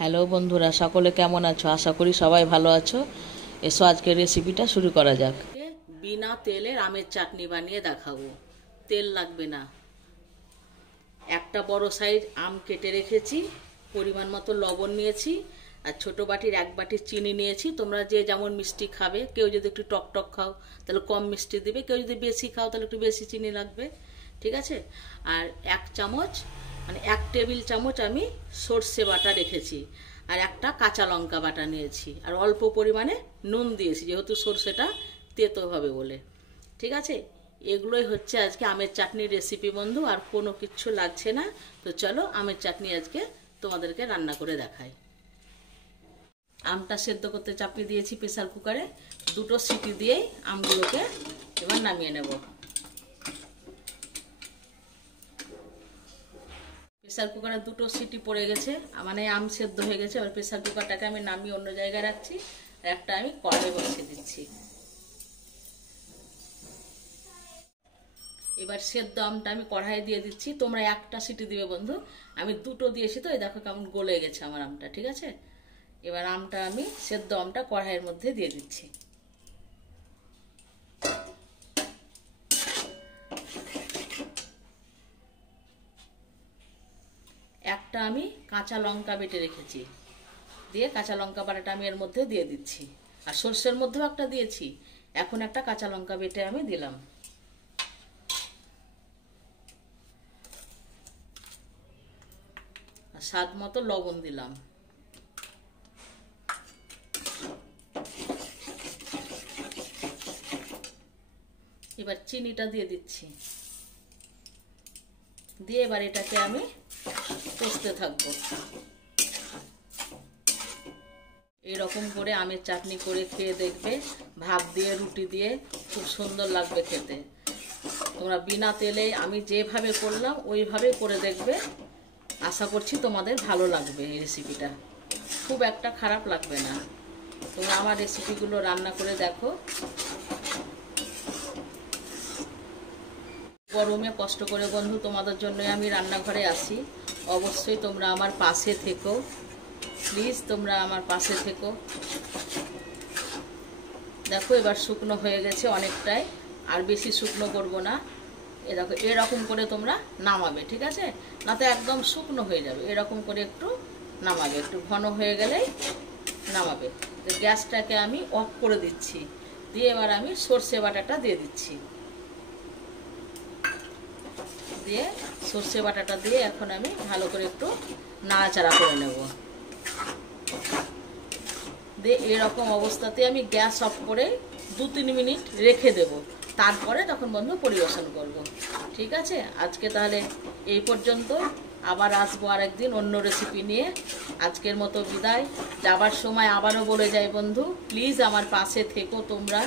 Hello বন্ধুরা, সকলে কেমন আছো? আশা করি সবাই ভালো আছো। এসো আজকের রেসিপিটা শুরু করা যাক। বিনা তেলের আমের চাটনি বানিয়ে দেখাবো। তেল লাগবে না। একটা বড় সাইজ আম কেটে রেখেছি, পরিমাণ মতো লবণ নিয়েছি, আর ছোট বাটির এক বাটি চিনি নিয়েছি। তোমরা যে যেমন মিষ্টি খাবে, কেউ যদি একটু টক টক খাও তাহলে কম মিষ্টি দিবে, কেউ যদি বেশি খাও তাহলে একটু বেশি চিনি লাগবে, ঠিক আছে। আর এক চামচ মানে 1 টেবিল চামচ আমি সর্ষে বাটা রেখেছি, আর একটা কাঁচা লঙ্কা বাটা নিয়েছি, আর অল্প পরিমাণে নুন দিয়েছি যেহেতু সর্ষেটা তেতো হবে বলে, ঠিক আছে। এগুলোই হচ্ছে আজকে আমের চাটনির রেসিপি বন্ধু, আর কোনো কিচ্ছু লাগছে না। তো চলো আমের চাটনি আজকে তোমাদেরকে রান্না করে দেখাই। আমটা সেদ্ধ করতে চাপিয়ে দিয়েছি প্রেসার কুকারে, 2টো সিটি দিয়েই আমগুলোকে এবার নামিয়ে নেব। প্রেসার কুকারে 2টো সিটি পড়ে গেছে, মানে আম সেদ্ধ হয়ে গেছে। এবার প্রেসার কুকারটাকে আমি নামিয়ে অন্য জায়গায় রাখছি, আর একটা আমি কড়াই বসিয়ে দিচ্ছি। এবার সেদ্ধ আমটা আমি কড়াইয়ে দিয়ে দিচ্ছি। তোমরা একটা সিটি দিবে বন্ধু, আমি 2টো দিয়েছি, তো এই দেখো কেমন গলে গেছে আমার আমটা, ঠিক আছে। এবার আমটা আমি সেদ্ধ আমটা কড়াইয়ের মধ্যে দিয়ে দিচ্ছি। একটা আমি কাঁচা লঙ্কা বেটে রেখেছি, দিয়ে কাঁচা লঙ্কা বাটাটা আমি এর মধ্যে দিয়ে দিচ্ছি, আর সর্ষের মধ্যেও একটা দিয়েছি। এখন একটা কাঁচা লঙ্কা বেটে আমি দিলাম, আর স্বাদ মতো লবণ দিলাম। এবার চিনিটা দিয়ে দিচ্ছি, দিয়ে এবার এটাকে আমি কষতে থাকবো। এরকম করে আমের চাটনি করে খেয়ে দেখবে, ভাত দিয়ে রুটি দিয়ে খুব সুন্দর লাগবে খেতে। তোমরা বিনা তেলে আমি যেভাবে করলাম ওইভাবে করে দেখবে, আশা করছি তোমাদের ভালো লাগবে। এই রেসিপিটা খুব একটা খারাপ লাগবে না। তোমরা আমার রেসিপিগুলো রান্না করে দেখো। গরমে কষ্ট করে বন্ধু তোমাদের জন্যই আমি রান্নাঘরে আসি। অবশ্যই তোমরা আমার পাশে থেকো, প্লিজ তোমরা আমার পাশে থেকো। দেখো এবার শুকনো হয়ে গেছে অনেকটাই, আর বেশি শুকনো করব না। এ দেখো এরকম করে তোমরা নামাবে, ঠিক আছে, না তো একদম শুকনো হয়ে যাবে। এরকম করে একটু নামাবে, একটু ঘন হয়ে গেলেই নামাবে। গ্যাসটাকে আমি অফ করে দিচ্ছি, দিয়ে এবার আমি সর্ষে বাটাটা দিয়ে দিচ্ছি। দিয়ে সর্ষে বাটাটা দিয়ে এখন আমি ভালো করে একটু নাড়াচাড়া করে নেব। দিয়ে এরকম অবস্থাতে আমি গ্যাস অফ করে 2-3 মিনিট রেখে দেব, তারপরে তখন বন্ধু পরিবেশন করব, ঠিক আছে। আজকে তাহলে এই পর্যন্ত, আবার আসবো আরেকদিন অন্য রেসিপি নিয়ে। আজকের মতো বিদায়। যাবার সময় আবারও বলে যাই বন্ধু, প্লিজ আমার পাশে থেকো তোমরা।